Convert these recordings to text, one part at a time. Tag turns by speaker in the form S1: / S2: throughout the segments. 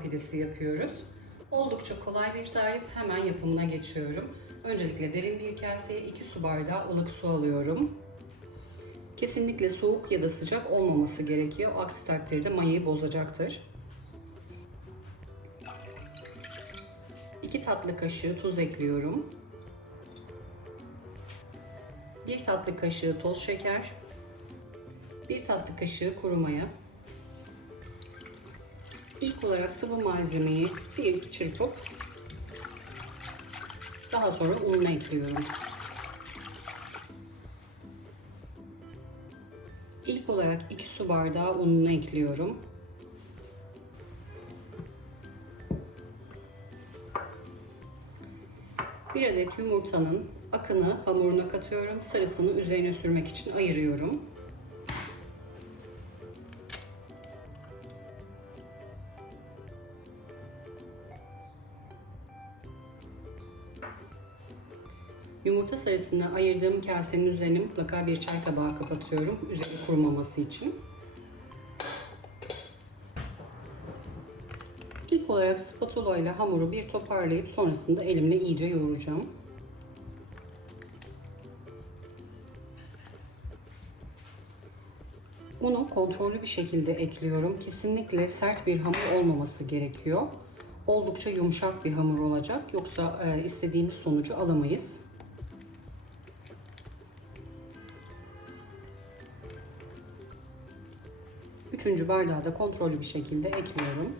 S1: pidesi yapıyoruz. Oldukça kolay bir tarif. Hemen yapımına geçiyorum. Öncelikle derin bir kaseye 2 su bardağı ılık su alıyorum. Kesinlikle soğuk ya da sıcak olmaması gerekiyor. Aksi takdirde mayayı bozacaktır. 2 tatlı kaşığı tuz ekliyorum. 1 tatlı kaşığı toz şeker, 1 tatlı kaşığı kuru maya. İlk olarak sıvı malzemeyi bir çırpıp daha sonra ununu ekliyorum. İlk olarak 2 su bardağı ununu ekliyorum. Bir adet yumurtanın akını hamuruna katıyorum. Sarısını üzerine sürmek için ayırıyorum. Yumurta sarısını ayırdığım kasenin üzerine mutlaka bir çay tabağı kapatıyorum. Üzeri kurumaması için. İlk olarak spatula ile hamuru bir toparlayıp sonrasında elimle iyice yoğuracağım. Unu kontrollü bir şekilde ekliyorum. Kesinlikle sert bir hamur olmaması gerekiyor. Oldukça yumuşak bir hamur olacak. Yoksa e, istediğimiz sonucu alamayız. Üçüncü bardağı da kontrollü bir şekilde ekliyorum.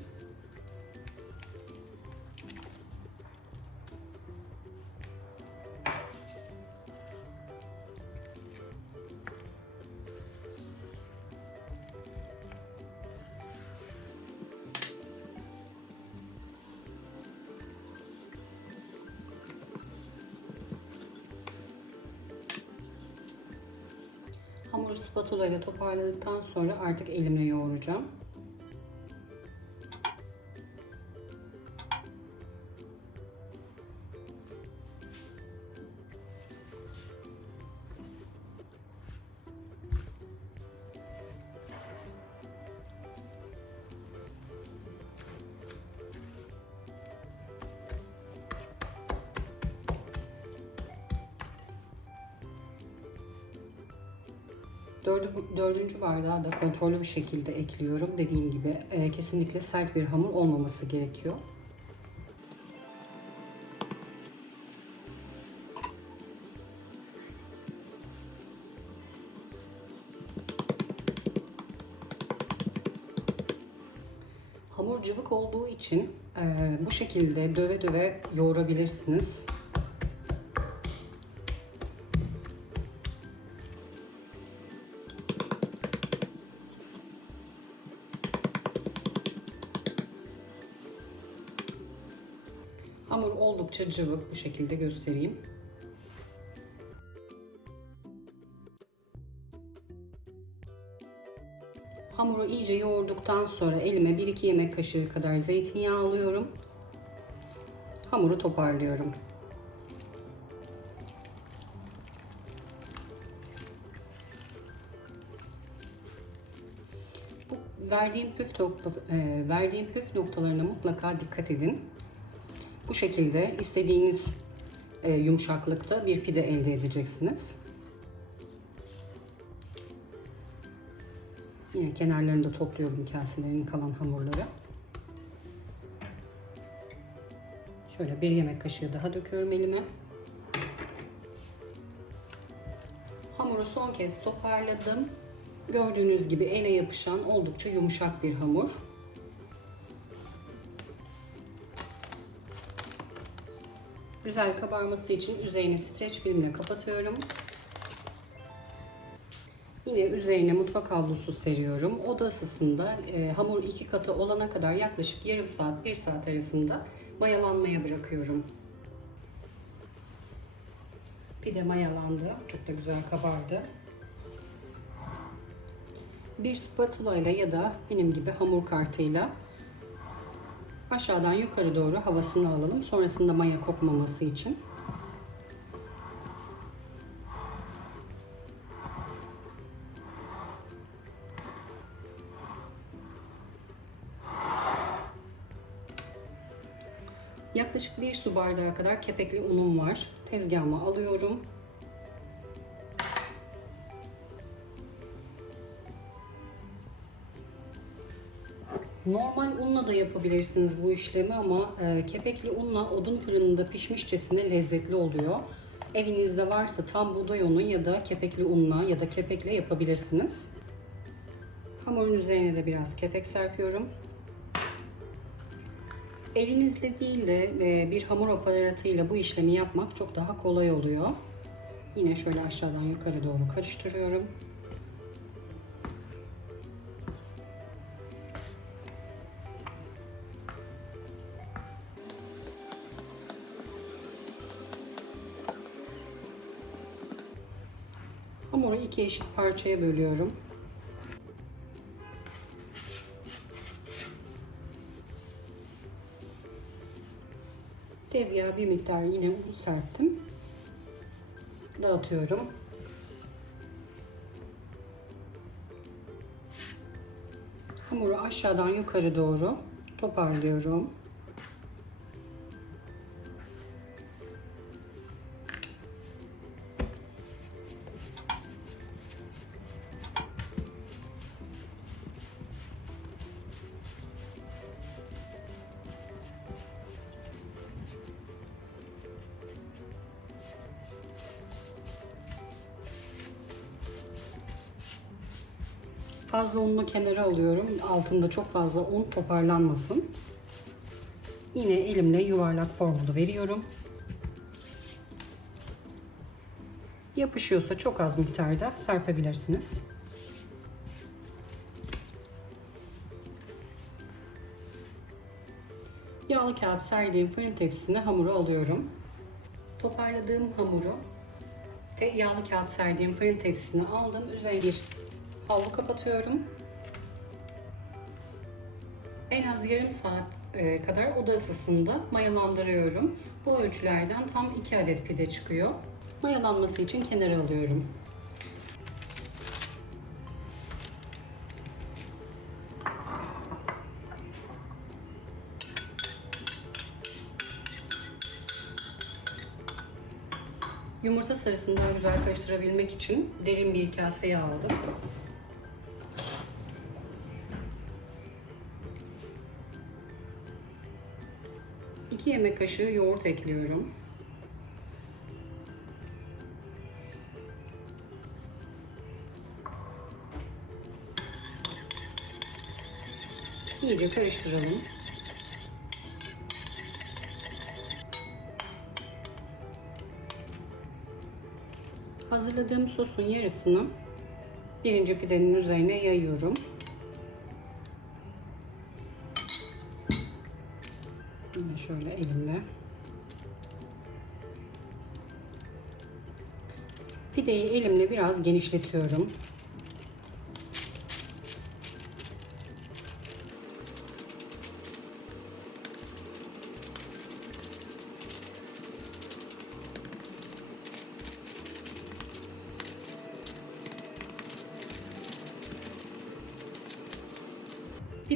S1: Spatula ile toparladıktan sonra artık elimle yoğuracağım. Dördü, dördüncü bardağı da kontrollü bir şekilde ekliyorum. Dediğim gibi e, kesinlikle sert bir hamur olmaması gerekiyor. Hamur cıvık olduğu için e, bu şekilde döve döve yoğurabilirsiniz. Hamur oldukça cıvık bu şekilde göstereyim. Hamuru iyice yoğurduktan sonra elime 1-2 yemek kaşığı kadar zeytinyağı alıyorum. Hamuru toparlıyorum. Verdiğim püf nokta, e, verdiğim püf noktalarına mutlaka dikkat edin. Bu şekilde istediğiniz e, yumuşaklıkta bir pide elde edeceksiniz. Yine kenarlarını da topluyorum kaselerin kalan hamurları. Şöyle bir yemek kaşığı daha döküyorum elime. Hamuru son kez toparladım. Gördüğünüz gibi ele yapışan oldukça yumuşak bir hamur. Güzel kabarması için üzerine streç filmle kapatıyorum. Yine üzerine mutfak havlusu seriyorum. Oda ısısında e, hamur iki katı olana kadar yaklaşık yarım saat, bir saat arasında mayalanmaya bırakıyorum. Pide mayalandı. Çok da güzel kabardı. Bir spatula ile ya da benim gibi hamur kartıyla Aşağıdan yukarı doğru havasını alalım. Sonrasında maya kopmaması için. Yaklaşık bir su bardağı kadar kepekli unum var. Tezgahıma alıyorum. Normal unla da yapabilirsiniz bu işlemi ama e, kepekli unla odun fırınında pişmişçesine lezzetli oluyor. Evinizde varsa tam buğday unu ya da kepekli unla ya da kepekle yapabilirsiniz. Hamurun üzerine de biraz kepek serpiyorum. Elinizle değil de e, bir hamur aparatıyla bu işlemi yapmak çok daha kolay oluyor. Yine şöyle aşağıdan yukarı doğru karıştırıyorum. Hamuru iki eşit parçaya bölüyorum. Tezgaha bir miktar yine un serptim. Dağıtıyorum. Hamuru aşağıdan yukarı doğru toparlıyorum. Fazla ununu kenara alıyorum. Altında çok fazla un toparlanmasın. Yine elimle yuvarlak formunu veriyorum. Yapışıyorsa çok az miktarda serpebilirsiniz. Yağlı kağıt serdiğim fırın tepsisine hamuru alıyorum. Toparladığım hamuru yağlı kağıt serdiğim fırın tepsisine aldım. Üzerine bir havlu kapatıyorum. En az yarım saat e, kadar oda ısısında mayalandırıyorum. Bu ölçülerden tam 2 adet pide çıkıyor. Mayalanması için kenara alıyorum. Yumurta sarısını daha güzel karıştırabilmek için derin bir kaseye aldım. 2 yemek kaşığı yoğurt ekliyorum. İyice karıştıralım. Hazırladığım sosun yarısını birinci pidenin üzerine yayıyorum. Şöyle elimle. Pideyi elimle biraz genişletiyorum.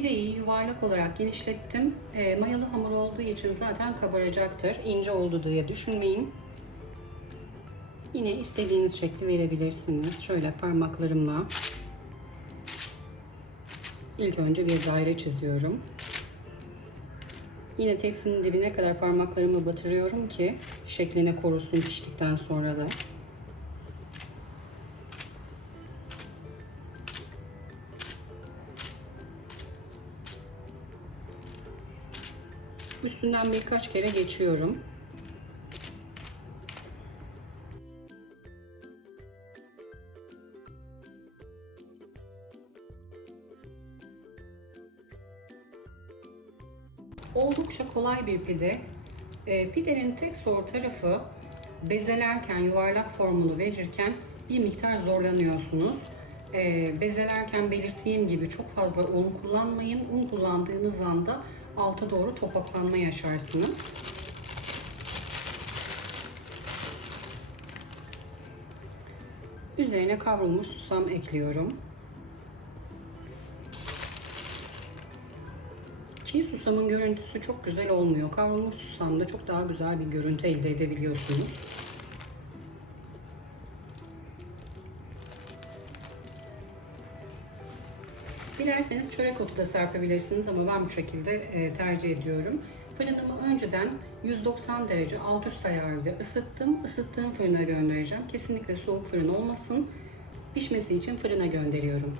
S1: Pideyi yuvarlak olarak genişlettim. E, mayalı hamur olduğu için zaten kabaracaktır. İnce oldu diye düşünmeyin. Yine istediğiniz şekli verebilirsiniz. Şöyle parmaklarımla ilk önce bir daire çiziyorum. Yine tepsinin dibine kadar parmaklarımı batırıyorum ki şeklini korusun piştikten sonra da. Üstünden birkaç kere geçiyorum. Oldukça kolay bir pide. E, pidenin tek zor tarafı bezelerken, yuvarlak formunu verirken bir miktar zorlanıyorsunuz. E, bezelerken belirttiğim gibi çok fazla un kullanmayın. Un kullandığınız anda alta doğru topaklanma yaşarsınız. Üzerine kavrulmuş susam ekliyorum. Çiğ susamın görüntüsü çok güzel olmuyor. Kavrulmuş susamda çok daha güzel bir görüntü elde edebiliyorsunuz. Dilerseniz çörek otu da serpebilirsiniz ama ben bu şekilde e, tercih ediyorum. Fırınımı önceden 190 derece alt üst ayarda ısıttım. Isıttığım fırına göndereceğim. Kesinlikle soğuk fırın olmasın. Pişmesi için fırına gönderiyorum.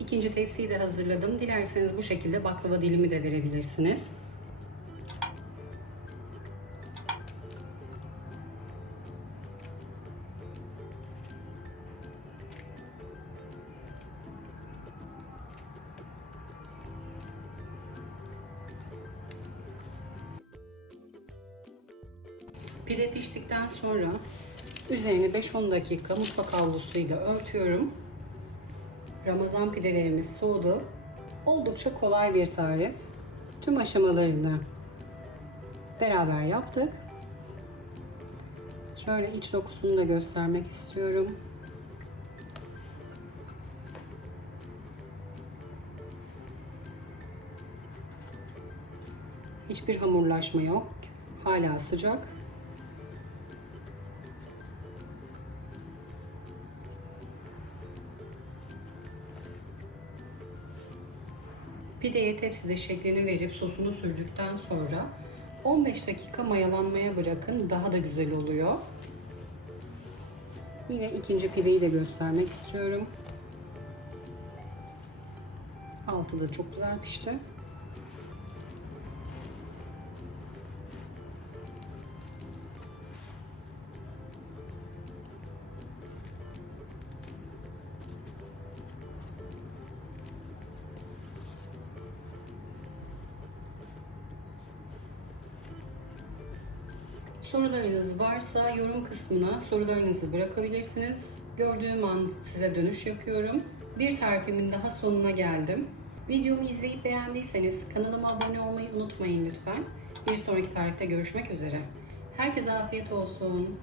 S1: İkinci tepsiyi de hazırladım. Dilerseniz bu şekilde baklava dilimi de verebilirsiniz. Pide piştikten sonra üzerini 5-10 dakika mutfak havlusuyla örtüyorum. Ramazan pidelerimiz soğudu. Oldukça kolay bir tarif. Tüm aşamalarını beraber yaptık. Şöyle iç dokusunu da göstermek istiyorum. Hiçbir hamurlaşma yok. Hala sıcak. Pideye tepside şeklini verip sosunu sürdükten sonra 15 dakika mayalanmaya bırakın. Daha da güzel oluyor. Yine ikinci pideyi de göstermek istiyorum. Altı da çok güzel pişti. Sorularınız varsa yorum kısmına sorularınızı bırakabilirsiniz. Gördüğüm an size dönüş yapıyorum. Bir tarifimin daha sonuna geldim. Videomu izleyip beğendiyseniz kanalıma abone olmayı unutmayın lütfen. Bir sonraki tarifte görüşmek üzere. Herkese afiyet olsun.